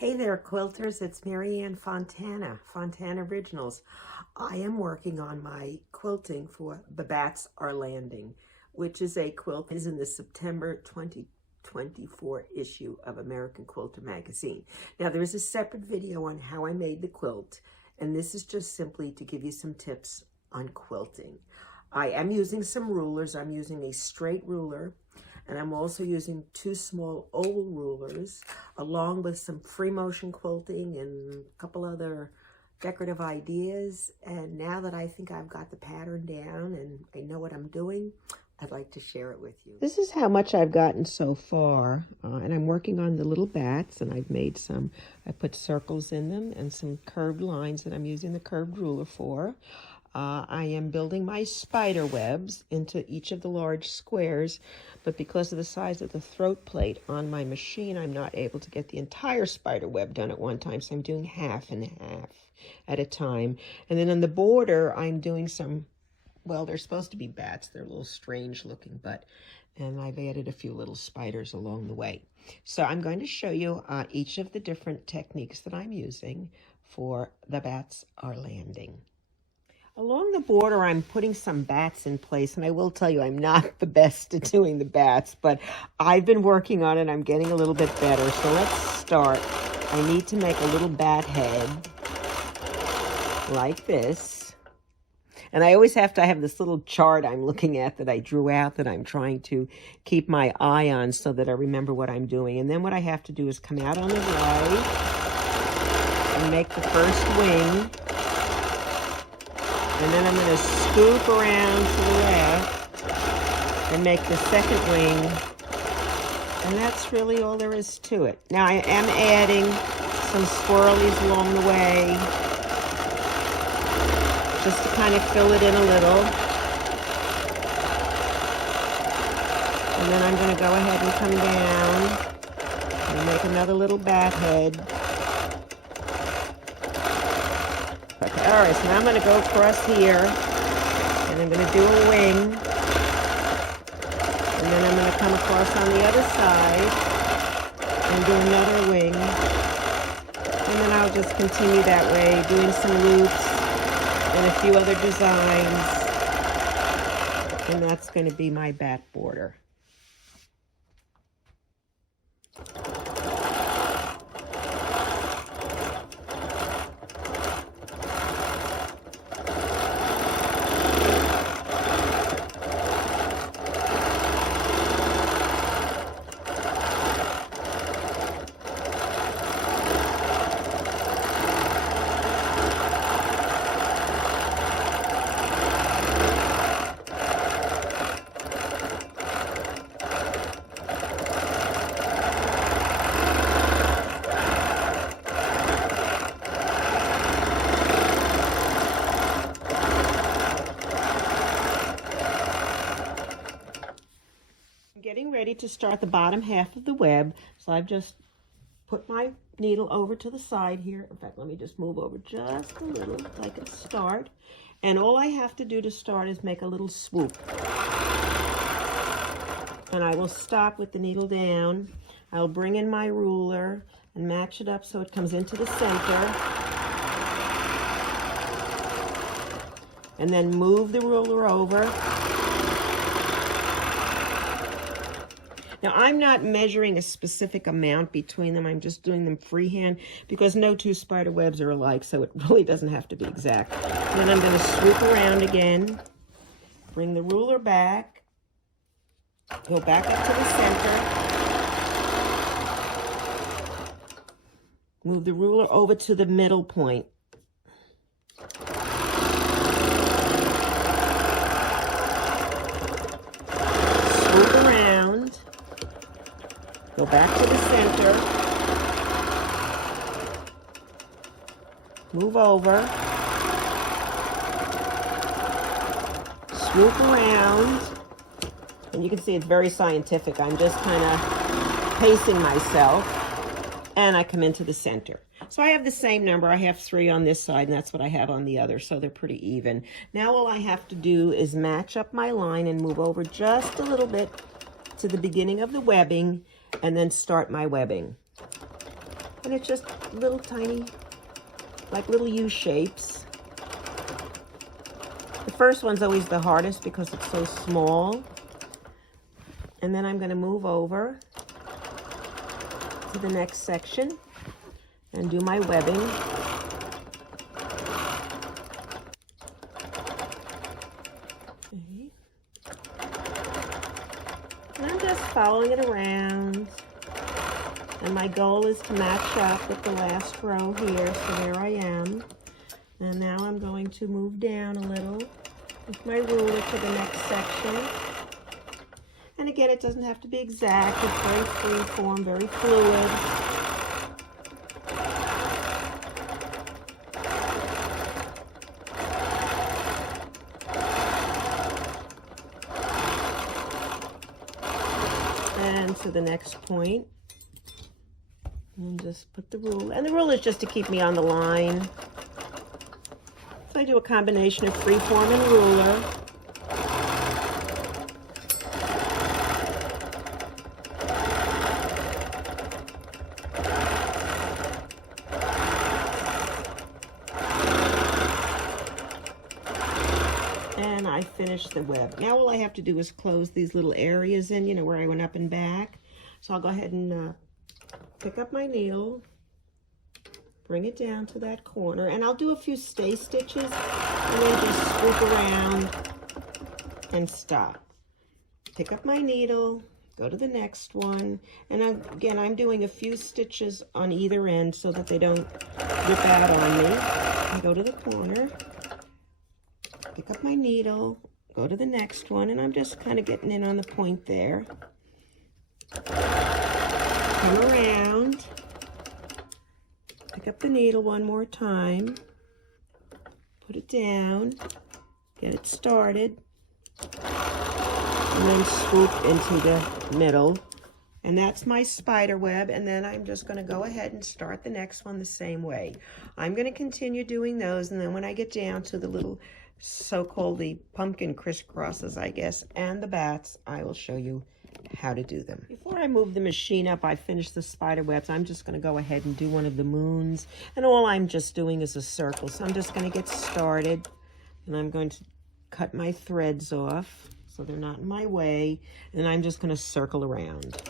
Hey there, quilters. It's Marianne Fontana, Fontana Originals. I am working on my quilting for The Bats Are Landing, which is a quilt that is in the September 2024 issue of American Quilter Magazine. Now, there is a separate video on how I made the quilt, and this is just simply to give you some tips on quilting. I am using some rulers. I'm using a straight ruler, and I'm also using 2 small oval rulers, along with some free motion quilting and a couple other decorative ideas. And now that I think I've got the pattern down and I know what I'm doing, I'd like to share it with you. This is how much I've gotten so far, and I'm working on the little bats, and I've made some, I put circles in them and some curved lines that I'm using the curved ruler for. I am building my spider webs into each of the large squares, but because of the size of the throat plate on my machine, I'm not able to get the entire spider web done at one time, so I'm doing half and half at a time. And then on the border, I'm doing some, well, they're supposed to be bats. They're a little strange looking, and I've added a few little spiders along the way. So I'm going to show you each of the different techniques that I'm using for The Bats Are Landing. Along the border, I'm putting some bats in place, and I will tell you I'm not the best at doing the bats, but I've been working on it. I'm getting a little bit better. So let's start. I need to make a little bat head like this. And I always have to have this little chart I'm looking at that I drew out that I'm trying to keep my eye on so that I remember what I'm doing. And then what I have to do is come out on the right and make the first wing. And then I'm going to scoop around to the left and make the second wing. And that's really all there is to it. Now I am adding some swirlies along the way, just to kind of fill it in a little. And then I'm going to go ahead and come down and make another little bat head. Okay, all right, so now I'm going to go across here, and I'm going to do a wing, and then I'm going to come across on the other side and do another wing, and then I'll just continue that way, doing some loops and a few other designs, and that's going to be my bat border. Getting ready to start the bottom half of the web, so I've just put my needle over to the side here. In fact, let me just move over just a little so I can start. And all I have to do to start is make a little swoop. And I will stop with the needle down. I'll bring in my ruler and match it up so it comes into the center. And then move the ruler over. Now, I'm not measuring a specific amount between them. I'm just doing them freehand because no 2 spider webs are alike, so it really doesn't have to be exact. And then I'm going to swoop around again, bring the ruler back, go back up to the center, move the ruler over to the middle point. Swoop around. Go back to the center, move over, swoop around, and you can see it's very scientific. I'm just kind of pacing myself, and I come into the center. So I have the same number. I have 3 on this side, and that's what I have on the other, so they're pretty even. Now all I have to do is match up my line and move over just a little bit to the beginning of the webbing, and then start my webbing. And it's just little tiny, like little U shapes. The first one's always the hardest because it's so small. And then I'm going to move over to the next section and do my webbing. Okay. And I'm just following it around. And my goal is to match up with the last row here, so there I am. And now I'm going to move down a little with my ruler to the next section. And again, it doesn't have to be exact. It's very free form, very fluid. And to the next point. And just put the ruler. And the ruler is just to keep me on the line. So I do a combination of freeform and ruler. And I finish the web. Now all I have to do is close these little areas in, you know, where I went up and back. So I'll go ahead and pick up my needle, bring it down to that corner, and I'll do a few stay stitches and then just swoop around and stop. Pick up my needle, go to the next one, and again, I'm doing a few stitches on either end so that they don't rip out on me. And go to the corner, pick up my needle, go to the next one, and I'm just kind of getting in on the point there. Come around, pick up the needle one more time, put it down, get it started, and then swoop into the middle. And that's my spider web, and then I'm just going to go ahead and start the next one the same way. I'm going to continue doing those, and then when I get down to the little so-called the pumpkin crisscrosses, I guess, and the bats, I will show you how to do them. Before I move the machine up, I finish the spider webs. I'm just going to go ahead and do one of the moons, and all I'm just doing is a circle. So I'm just going to get started, and I'm going to cut my threads off so they're not in my way, and I'm just going to circle around.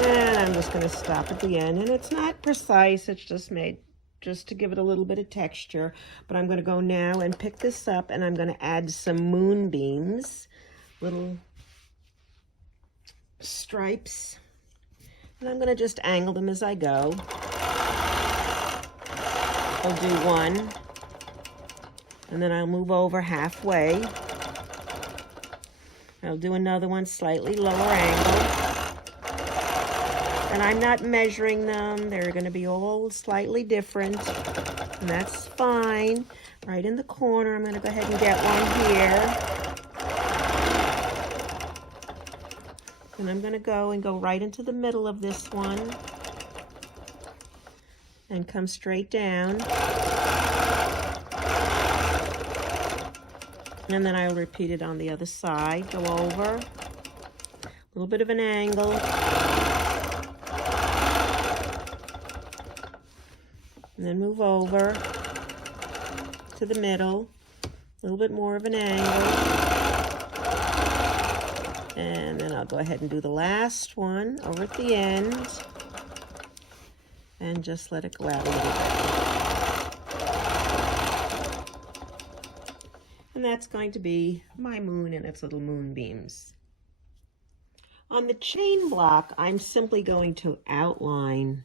And I'm just going to stop at the end, and it's not precise, it's just made just to give it a little bit of texture. But I'm going to go now and pick this up, and I'm going to add some moonbeams, little stripes, and I'm going to just angle them as I go. I'll do one, and then I'll move over halfway. I'll do another one slightly lower angle. And I'm not measuring them. They're going to be all slightly different. And that's fine. Right in the corner, I'm going to go ahead and get one here. And I'm going to go right into the middle of this one. And come straight down. And then I'll repeat it on the other side. Go over. A little bit of an angle. And then move over to the middle, a little bit more of an angle. And then I'll go ahead and do the last one over at the end. And just let it go out a little bit. And that's going to be my moon and its little moonbeams. On the chain block, I'm simply going to outline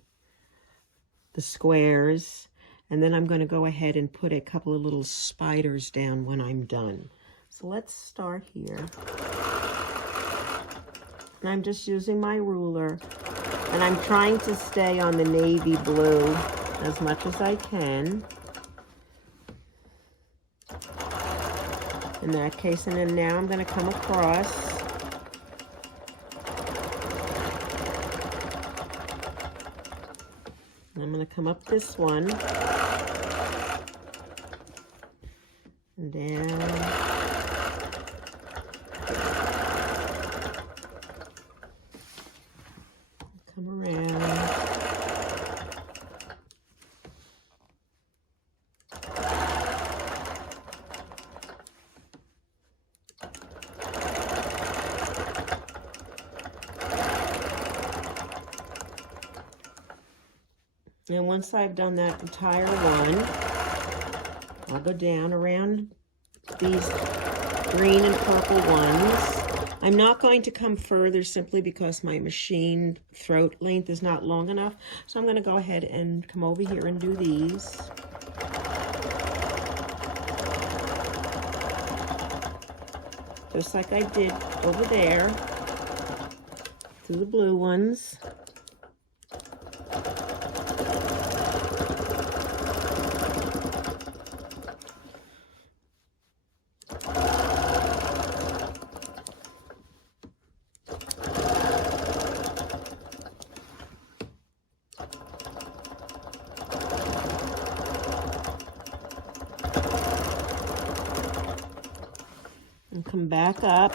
the squares, and then I'm going to go ahead and put a couple of little spiders down when I'm done. So let's start here. And I'm just using my ruler, and I'm trying to stay on the navy blue as much as I can. in that case. And then now I'm going to come across. I'm going to come up this one and down. Come around. And once I've done that entire one, I'll go down around these green and purple ones. I'm not going to come further simply because my machine throat length is not long enough. So I'm going to go ahead and come over here and do these. Just like I did over there, through the blue ones. And come back up.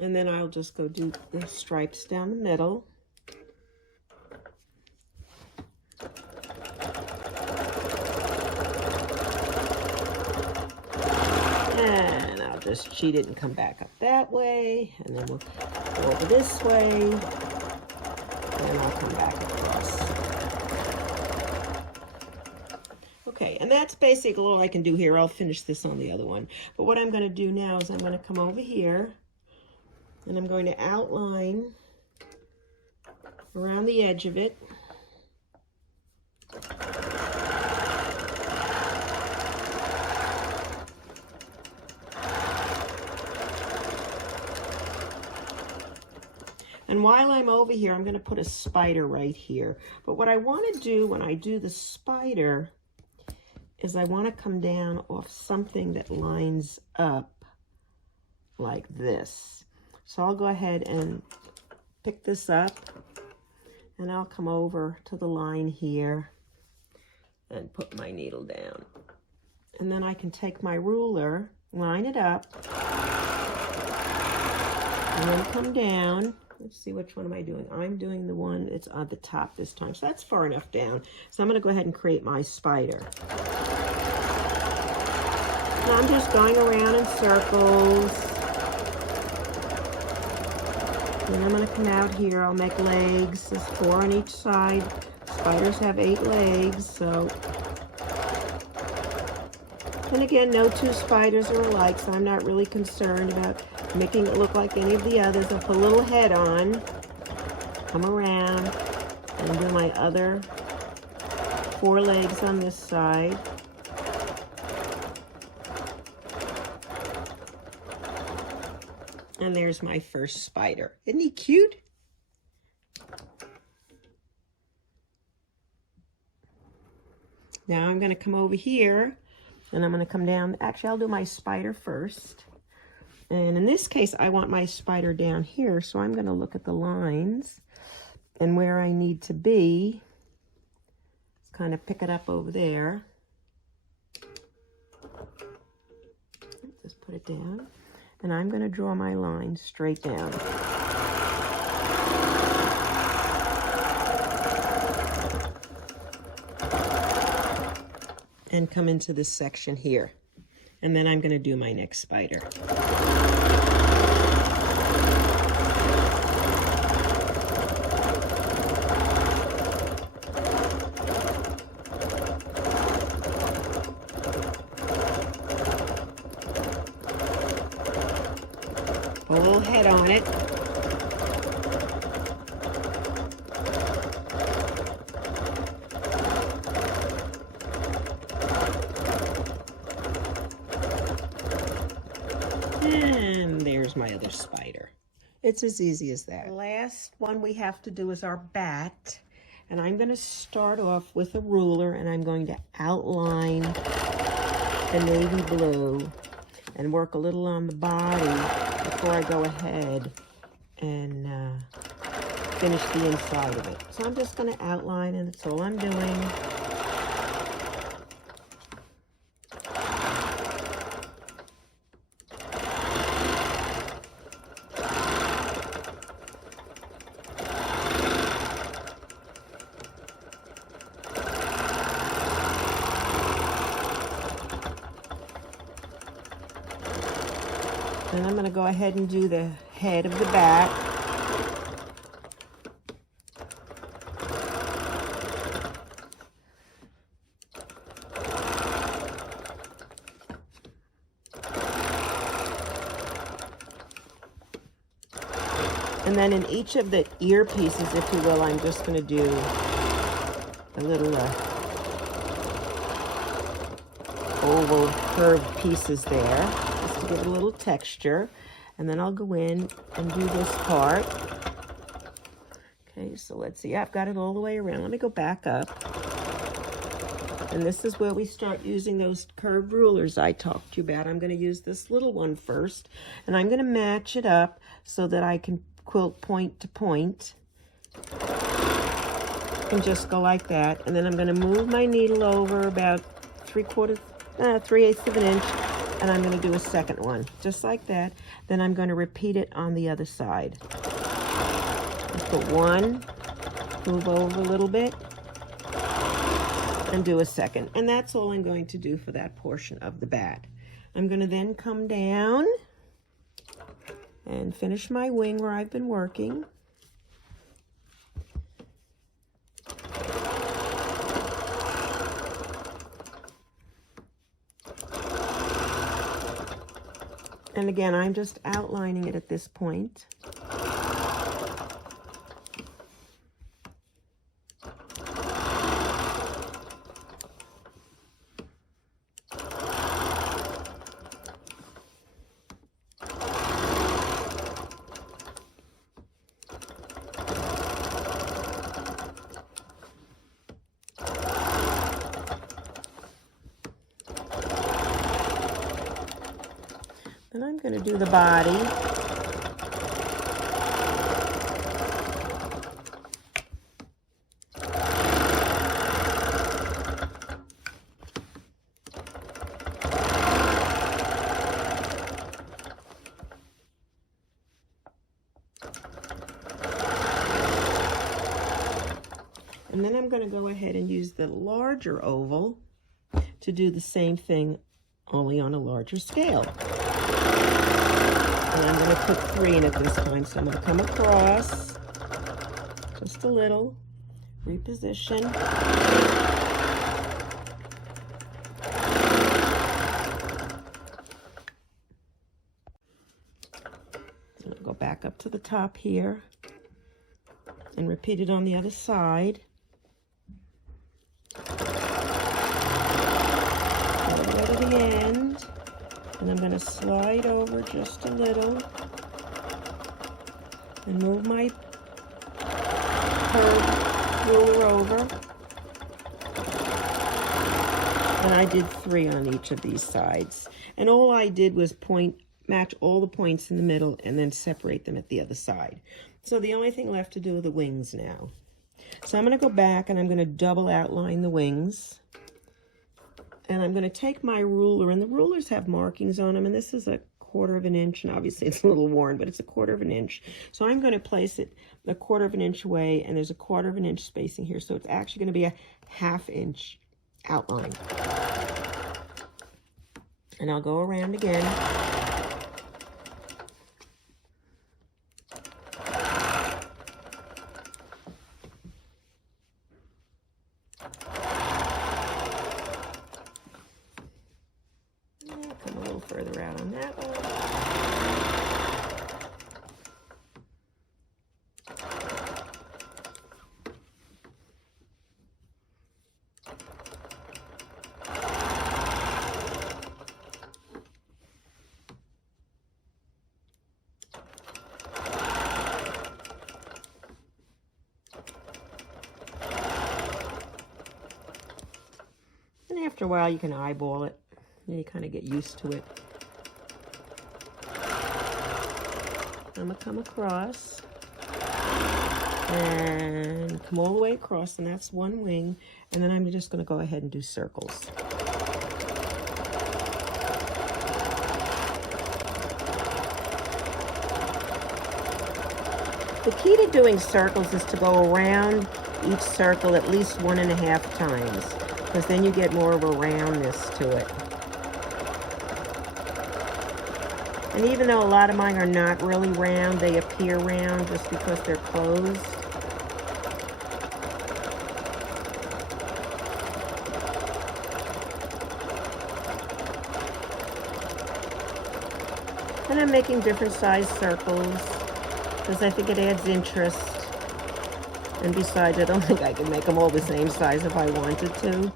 And then I'll just go do the stripes down the middle. And I'll just cheat it and come back up that way. And then we'll go over this way. And I'll come back across. Okay, and that's basically all I can do here. I'll finish this on the other one. But what I'm going to do now is I'm going to come over here and I'm going to outline around the edge of it. And while I'm over here, I'm going to put a spider right here. But what I want to do when I do the spider is I want to come down off something that lines up like this. So I'll go ahead and pick this up and I'll come over to the line here and put my needle down. And then I can take my ruler, line it up, and then come down. Let's see, which one am I doing? I'm doing the one that's on the top this time. So that's far enough down. So I'm going to go ahead and create my spider. Now I'm just going around in circles. Then I'm going to come out here. I'll make legs. There's 4 on each side. Spiders have 8 legs, so. And again, no 2 spiders are alike, so I'm not really concerned about making it look like any of the others. I'll put a little head on, come around, and do my other 4 legs on this side. And there's my first spider. Isn't he cute? Now I'm going to come over here, and I'm going to come down. Actually, I'll do my spider first. And in this case, I want my spider down here, so I'm going to look at the lines and where I need to be. Let's kind of pick it up over there. Just put it down. And I'm going to draw my line straight down. And come into this section here. And then I'm going to do my next spider. Put a little head on it. And there's my other spider. It's as easy as that. The last one we have to do is our bat. And I'm going to start off with a ruler, and I'm going to outline the navy blue and work a little on the body before I go ahead and finish the inside of it. So I'm just going to outline, and that's all I'm doing. Then I'm going to go ahead and do the head of the bat. And then in each of the ear pieces, if you will, I'm just going to do a little oval curved pieces there, just to give it a little texture. And then I'll go in and do this part. Okay, so let's see. I've got it all the way around. Let me go back up. And this is where we start using those curved rulers I talked to you about. I'm going to use this little one first, and I'm going to match it up so that I can quilt point to point. And just go like that. And then I'm going to move my needle over about 3/8 of an inch. And I'm going to do a second one, just like that. Then I'm going to repeat it on the other side. Just put one, move over a little bit, and do a second. And that's all I'm going to do for that portion of the bat. I'm going to then come down and finish my wing where I've been working. And again, I'm just outlining it at this point. And I'm going to do the body. And then I'm going to go ahead and use the larger oval to do the same thing, only on a larger scale. And I'm going to put 3 in it this time. So I'm going to come across just a little, reposition. And I'll go back up to the top here and repeat it on the other side. Go to the end. And I'm going to slide over just a little and move my curved ruler over. And I did 3 on each of these sides. And all I did was match all the points in the middle and then separate them at the other side. So the only thing left to do are the wings now. So I'm going to go back and I'm going to double outline the wings. And I'm going to take my ruler, and the rulers have markings on them, and this is a 1/4 of an inch, and obviously it's a little worn, but it's a 1/4 of an inch. So I'm going to place it a 1/4 of an inch away, and there's a 1/4 of an inch spacing here, so it's actually going to be a 1/2 inch outline. And I'll go around again. Come a little further out on that one. after a while you can eyeball it. You kind of get used to it. I'm going to come across and come all the way across, and that's one wing. And then I'm just going to go ahead and do circles. The key to doing circles is to go around each circle at least 1.5 times, because then you get more of a roundness to it. And even though a lot of mine are not really round, they appear round just because they're closed. And I'm making different size circles because I think it adds interest. And besides, I don't think I can make them all the same size if I wanted to.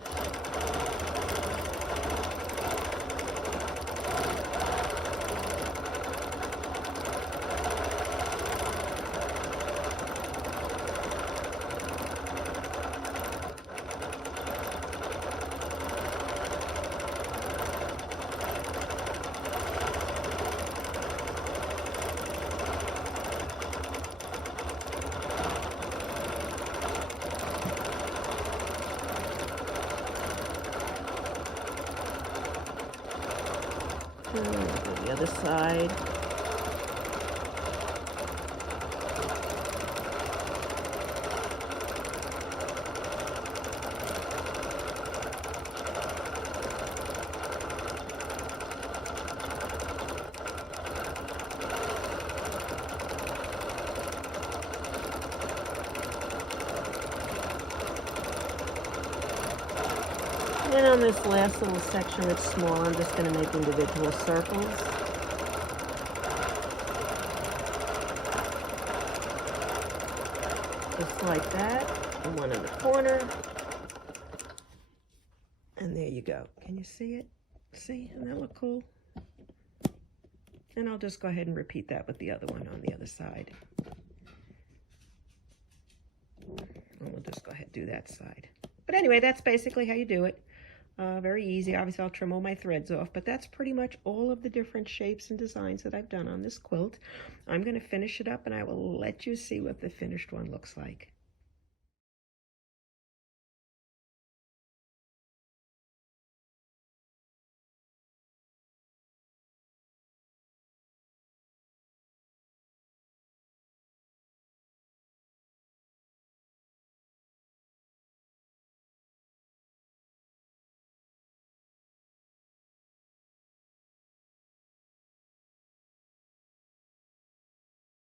The other side. And on this last little section that's small, I'm just going to make individual circles. Just like that. And one in the corner. And there you go. Can you see it? See? Doesn't that look cool? And I'll just go ahead and repeat that with the other one on the other side. And we'll just go ahead and do that side. But anyway, that's basically how you do it. Very easy. Obviously, I'll trim all my threads off, but that's pretty much all of the different shapes and designs that I've done on this quilt. I'm going to finish it up, and I will let you see what the finished one looks like.